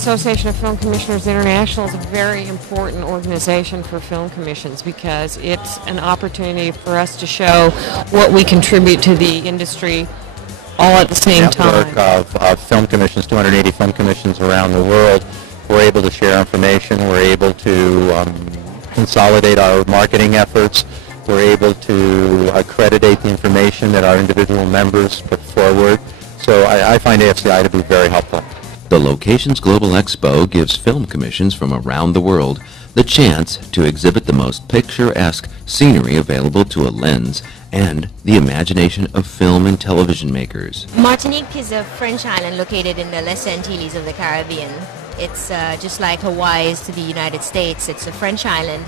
Association of Film Commissioners International is a very important organization for film commissions because it's an opportunity for us to show what we contribute to the industry all at the same time. Network of film commissions, 280 film commissions around the world. We're able to share information. We're able to consolidate our marketing efforts. We're able to accreditate the information that our individual members put forward. So I find AFCI to be very helpful. The Locations Global Expo gives film commissions from around the world the chance to exhibit the most picturesque scenery available to a lens and the imagination of film and television makers. Martinique is a French island located in the Les Antilles of the Caribbean. It's just like Hawaii is to the United States. It's a French island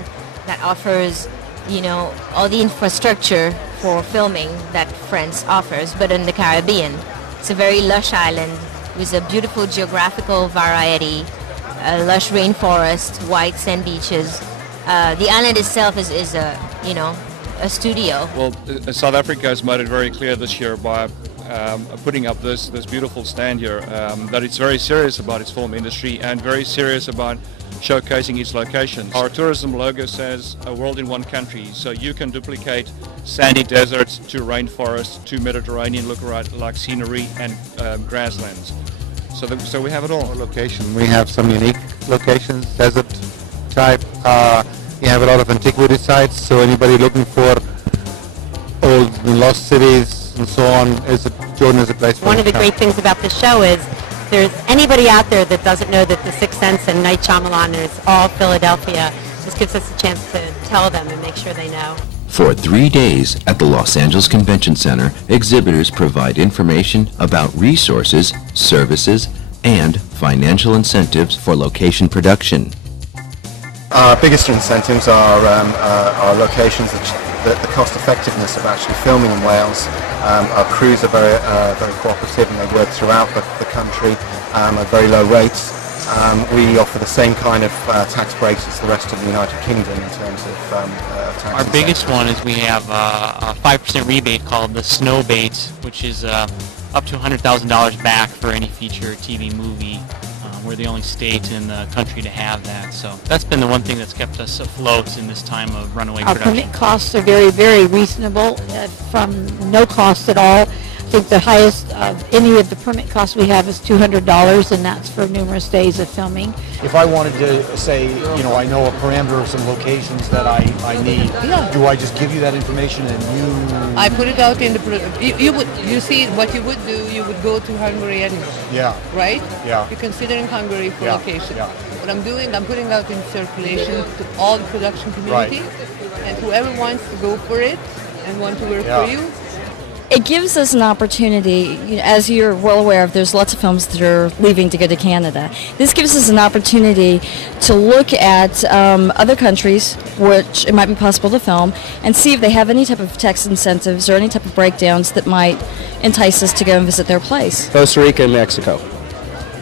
that offers, you know, all the infrastructure for filming that France offers, but in the Caribbean. It's a very lush island with a beautiful geographical variety, a lush rainforest, white sand beaches. The island itself is a, you know, a studio. Well, South Africa has made it very clear this year by putting up this beautiful stand here that it's very serious about its film industry and very serious about showcasing its locations. Our tourism logo says a world in one country, so you can duplicate sandy deserts to rainforests to Mediterranean look-alike scenery and grasslands. So we have it all. Our location. We have some unique locations, desert type. We have a lot of antiquity sites, so anybody looking for old and lost cities and so on, Jordan is a place for. One of the great things about the show is there's anybody out there that doesn't know that The Sixth Sense and Night Shyamalan is all Philadelphia. This gives us a chance to tell them and make sure they know. For 3 days at the Los Angeles Convention Center, exhibitors provide information about resources, services, and financial incentives for location production. Our biggest incentives are locations, the cost effectiveness of actually filming in Wales. Our crews are very cooperative and they work throughout the country at very low rates. We offer the same kind of tax breaks as the rest of the United Kingdom in terms of tax. Our biggest one is we have a 5% rebate called the Snow Bait, which is up to $100,000 back for any feature TV movie. We're the only state in the country to have that, so that's been the one thing that's kept us afloat in this time of runaway production. Our permit costs are very, very reasonable, from no cost at all. I think the highest of any of the permit costs we have is $200, and that's for numerous days of filming. If I wanted to say, you know, I know a parameter of some locations that I need, do I just give you that information and you... I put it out in the... You see, what you would do, you would go to Hungary anyway. Yeah. Right? Yeah. You're considering Hungary for location. Yeah. What I'm doing, I'm putting out in circulation to all the production community, and whoever wants to go for it and want to work for you. It gives us an opportunity, you know, as you're well aware of, there's lots of films that are leaving to go to Canada. This gives us an opportunity to look at other countries which it might be possible to film and see if they have any type of tax incentives or any type of breakdowns that might entice us to go and visit their place. Costa Rica and Mexico.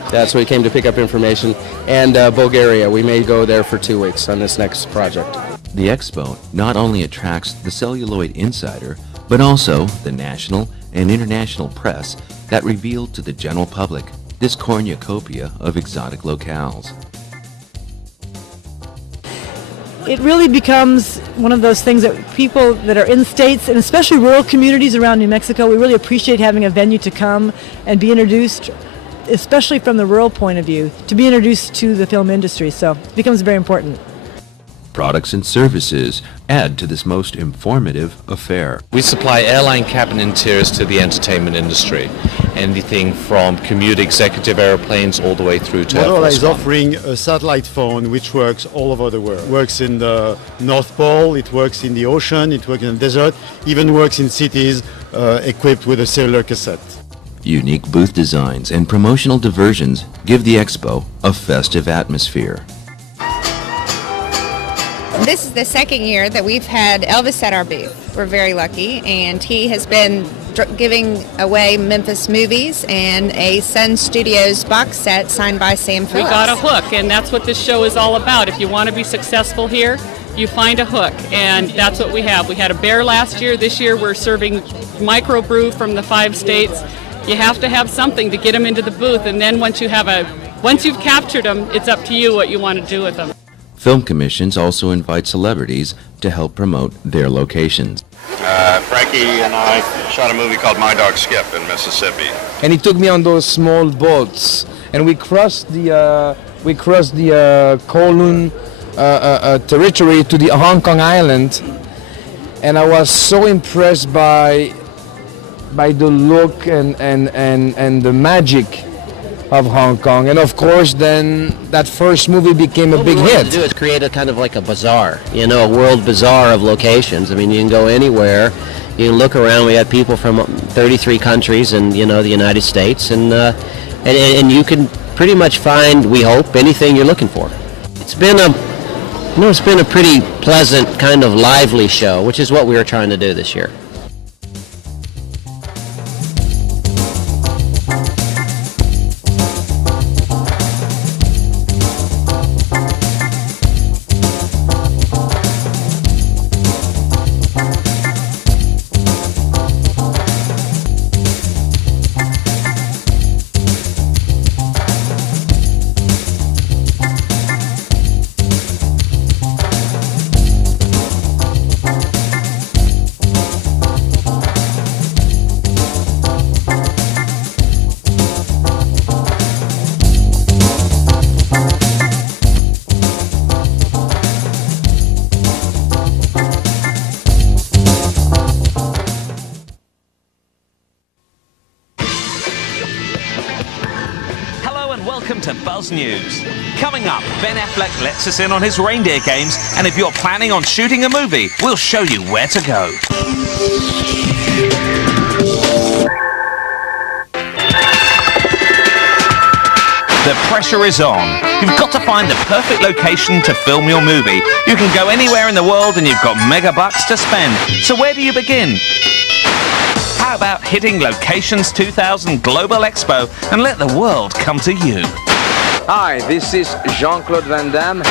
That's where we came to pick up information. And Bulgaria. We may go there for 2 weeks on this next project. The Expo not only attracts the celluloid insider, but also the national and international press that reveal to the general public this cornucopia of exotic locales. It really becomes one of those things that people that are in states, and especially rural communities around New Mexico, we really appreciate having a venue to come and be introduced, especially from the rural point of view, to be introduced to the film industry. So it becomes very important. Products and services add to this most informative affair. We supply airline cabin interiors to the entertainment industry. Anything from commute executive airplanes all the way through to Motorola is offering a satellite phone which works all over the world. It works in the North Pole, it works in the ocean, it works in the desert, even works in cities equipped with a cellular cassette. Unique booth designs and promotional diversions give the Expo a festive atmosphere. This is the second year that we've had Elvis at our booth. We're very lucky, and he has been giving away Memphis movies and a Sun Studios box set signed by Sam Phillips. We got a hook, and that's what this show is all about. If you want to be successful here, you find a hook, and that's what we have. We had a bear last year. This year we're serving microbrew from the 5 states. You have to have something to get them into the booth, and then once you have a Once you've captured them, it's up to you what you want to do with them. Film commissions also invite celebrities to help promote their locations. Frankie and I shot a movie called My Dog Skip in Mississippi. And he took me on those small boats, and we crossed the Kowloon territory to the Hong Kong island, and I was so impressed by the look and the magic of Hong Kong. And of course then that first movie became a big hit. What we wanted to do is create a kind of like a bazaar, you know, a world bazaar of locations. I mean, you can go anywhere, you can look around. We had people from 33 countries and, you know, the United States, and you can pretty much find, we hope, anything you're looking for. It's been a pretty pleasant, kind of lively show, which is what we were trying to do this year. News. Coming up, Ben Affleck lets us in on his reindeer games, and if you're planning on shooting a movie, we'll show you where to go. The pressure is on. You've got to find the perfect location to film your movie. You can go anywhere in the world and you've got mega bucks to spend. So where do you begin? How about hitting Locations 2000 Global Expo and let the world come to you? Hi, this is Jean-Claude Van Damme.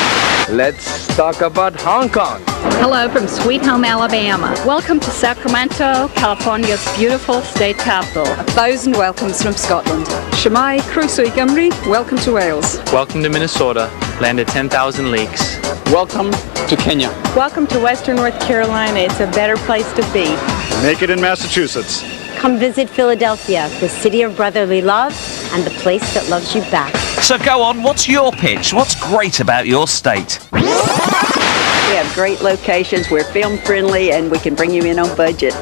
Let's talk about Hong Kong. Hello from Sweet Home, Alabama. Welcome to Sacramento, California's beautiful state capital. 1,000 welcomes from Scotland. Shemai Crusoe Gymri, welcome to Wales. Welcome to Minnesota, land of 10,000 lakes. Welcome to Kenya. Welcome to Western North Carolina. It's a better place to be. Make it in Massachusetts. Come visit Philadelphia, the city of brotherly love and the place that loves you back. So go on, what's your pitch? What's great about your state? We have great locations, we're film friendly, and we can bring you in on budget.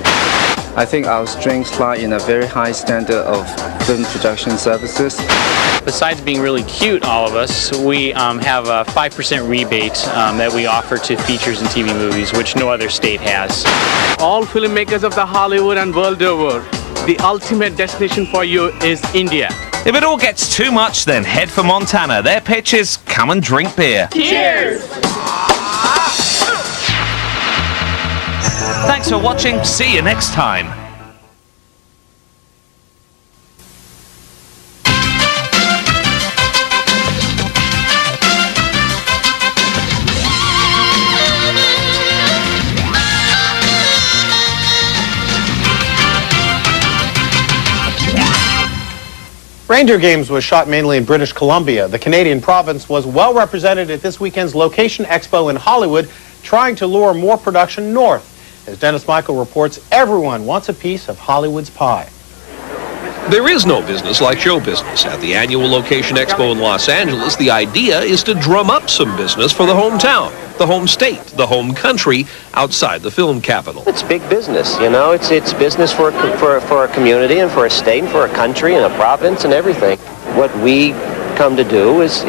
I think our strengths lie in a very high standard of film production services. Besides being really cute, all of us, we have a 5% rebate that we offer to features and TV movies, which no other state has. All filmmakers of the Hollywood and world over, the ultimate destination for you is India. If it all gets too much, then head for Montana. Their pitch is come and drink beer. Cheers! Thanks for watching. See you next time. Reindeer Games was shot mainly in British Columbia. The Canadian province was well represented at this weekend's Location Expo in Hollywood, trying to lure more production north. As Dennis Michael reports, everyone wants a piece of Hollywood's pie. There is no business like show business. At the annual Location Expo in Los Angeles, the idea is to drum up some business for the hometown, the home state, the home country outside the film capital. It's big business, you know. It's business for a community and for a state and for a country and a province and everything. What we come to do is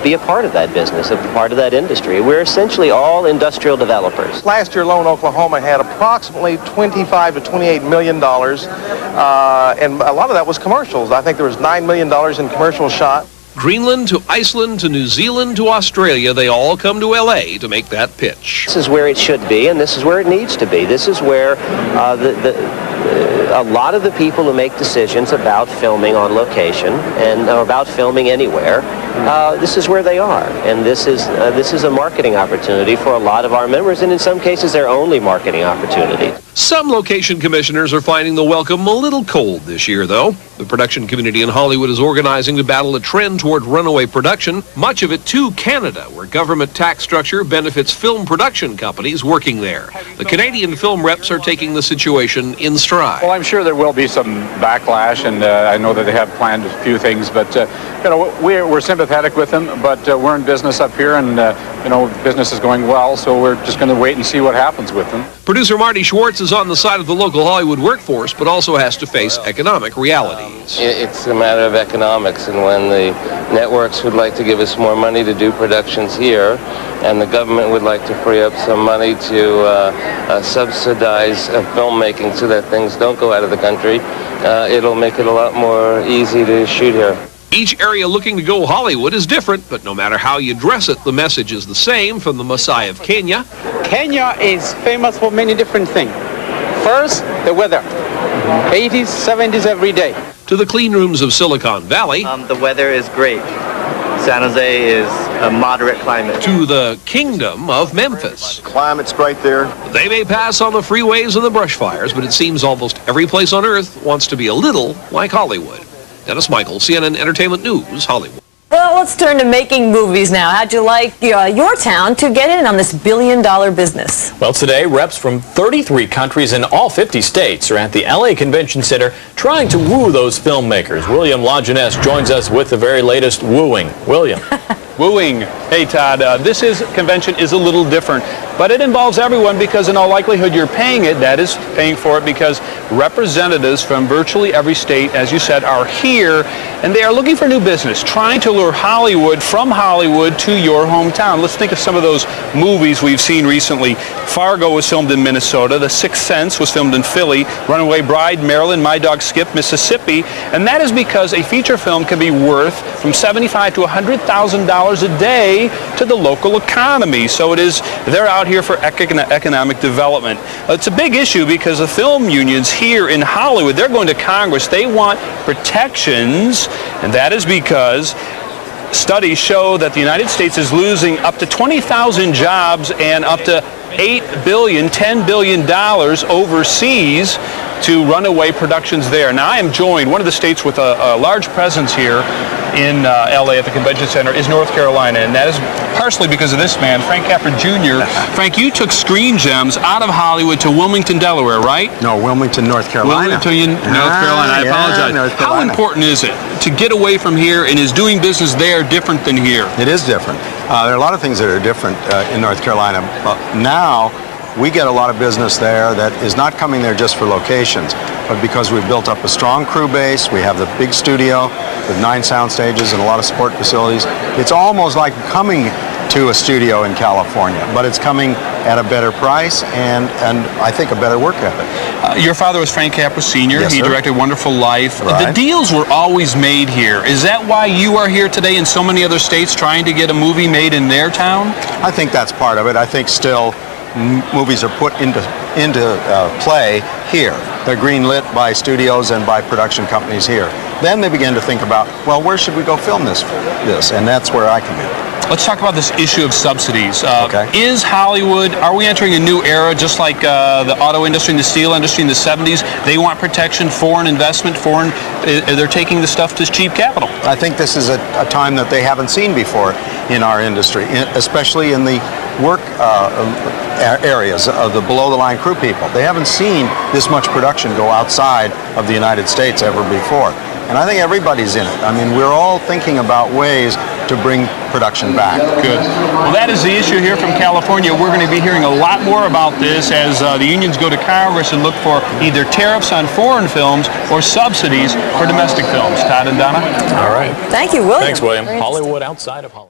be a part of that business, a part of that industry. We're essentially all industrial developers. Last year alone, Oklahoma had approximately $25 to $28 million, and a lot of that was commercials. I think there was $9 million in commercials shot. Greenland to Iceland to New Zealand to Australia, they all come to L.A. to make that pitch. This is where it should be, and this is where it needs to be. This is where a lot of the people who make decisions about filming on location and about filming anywhere, this is where they are, and this is a marketing opportunity for a lot of our members, and in some cases their only marketing opportunity. Some location commissioners are finding the welcome a little cold this year, though. The production community in Hollywood is organizing to battle a trend toward runaway production, much of it to Canada, where government tax structure benefits film production companies working there. The Canadian film reps are taking the situation in stride. Well, I'm sure there will be some backlash, and I know that they have planned a few things, but you know, we're sympathetic with them, but we're in business up here, and you know, business is going well, so we're just going to wait and see what happens with them. Producer Marty Schwartz is on the side of the local Hollywood workforce, but also has to face economic realities. It's a matter of economics, and when the networks would like to give us more money to do productions here, and the government would like to free up some money to subsidize filmmaking so that things don't go out of the country, it'll make it a lot more easy to shoot here. Each area looking to go Hollywood is different, but no matter how you dress it, the message is the same from the Maasai of Kenya. Kenya is famous for many different things. First, the weather. 80s, 70s every day. To the clean rooms of Silicon Valley. The weather is great. San Jose is a moderate climate. To the kingdom of Memphis. Climate's great there. They may pass on the freeways and the brush fires, but it seems almost every place on earth wants to be a little like Hollywood. Dennis Michael, CNN Entertainment News, Hollywood. Well, let's turn to making movies now. How'd you like your town to get in on this billion-dollar business? Well, today, reps from 33 countries in all 50 states are at the LA Convention Center trying to woo those filmmakers. William Lajeunesse joins us with the very latest wooing. William. Wooing. Hey, Todd, this convention is a little different, but it involves everyone because in all likelihood you're paying for it because representatives from virtually every state, as you said, are here, and they are looking for new business, trying to lure Hollywood from Hollywood to your hometown. Let's think of some of those movies we've seen recently. Fargo was filmed in Minnesota. The Sixth Sense was filmed in Philly. Runaway Bride, Maryland. My Dog Skip, Mississippi. And that is because a feature film can be worth from $75,000 to $100,000 a day to the local economy. So they're out here for economic development. It's a big issue because the film unions here in Hollywood, they're going to Congress. They want protections, and that is because studies show that the United States is losing up to 20,000 jobs and up to $8 billion, $10 billion overseas to runaway productions there. Now, I am joined, one of the states with a large presence here in LA at the Convention Center is North Carolina, and that is partially because of this man, Frank Capra Jr. Frank, you took Screen Gems out of Hollywood to Wilmington, Delaware, right? No, Wilmington, North Carolina. Wilmington, North Carolina. I apologize. North Carolina. How important is it to get away from here, and is doing business there different than here? It is different. There are a lot of things that are different in North Carolina. Now, we get a lot of business there that is not coming there just for locations, but because we've built up a strong crew base. We have the big studio with 9 sound stages and a lot of support facilities. It's almost like coming to a studio in California, but it's coming at a better price and I think a better work ethic. Your father was Frank Capra Sr. Yes, he sir. directed Wonderful Life. Right. The deals were always made here. Is that why you are here today in so many other states trying to get a movie made in their town? I think that's part of it. I think still movies are put into play here. They're greenlit by studios and by production companies here. Then they begin to think about, well, where should we go film this? And that's where I come in. Let's talk about this issue of subsidies. Okay. Is Hollywood, are we entering a new era just like the auto industry and the steel industry in the 70s? They want protection, foreign investment, they're taking the stuff to cheap capital. I think this is a time that they haven't seen before in our industry, especially in the work areas of the below-the-line crew people. They haven't seen this much production go outside of the United States ever before. And I think everybody's in it. I mean, we're all thinking about ways to bring production back. Good. Well, that is the issue here from California. We're going to be hearing a lot more about this as the unions go to Congress and look for either tariffs on foreign films or subsidies for domestic films. Todd and Donna? All right. Thank you, William. Thanks, William. Hollywood outside of Hollywood.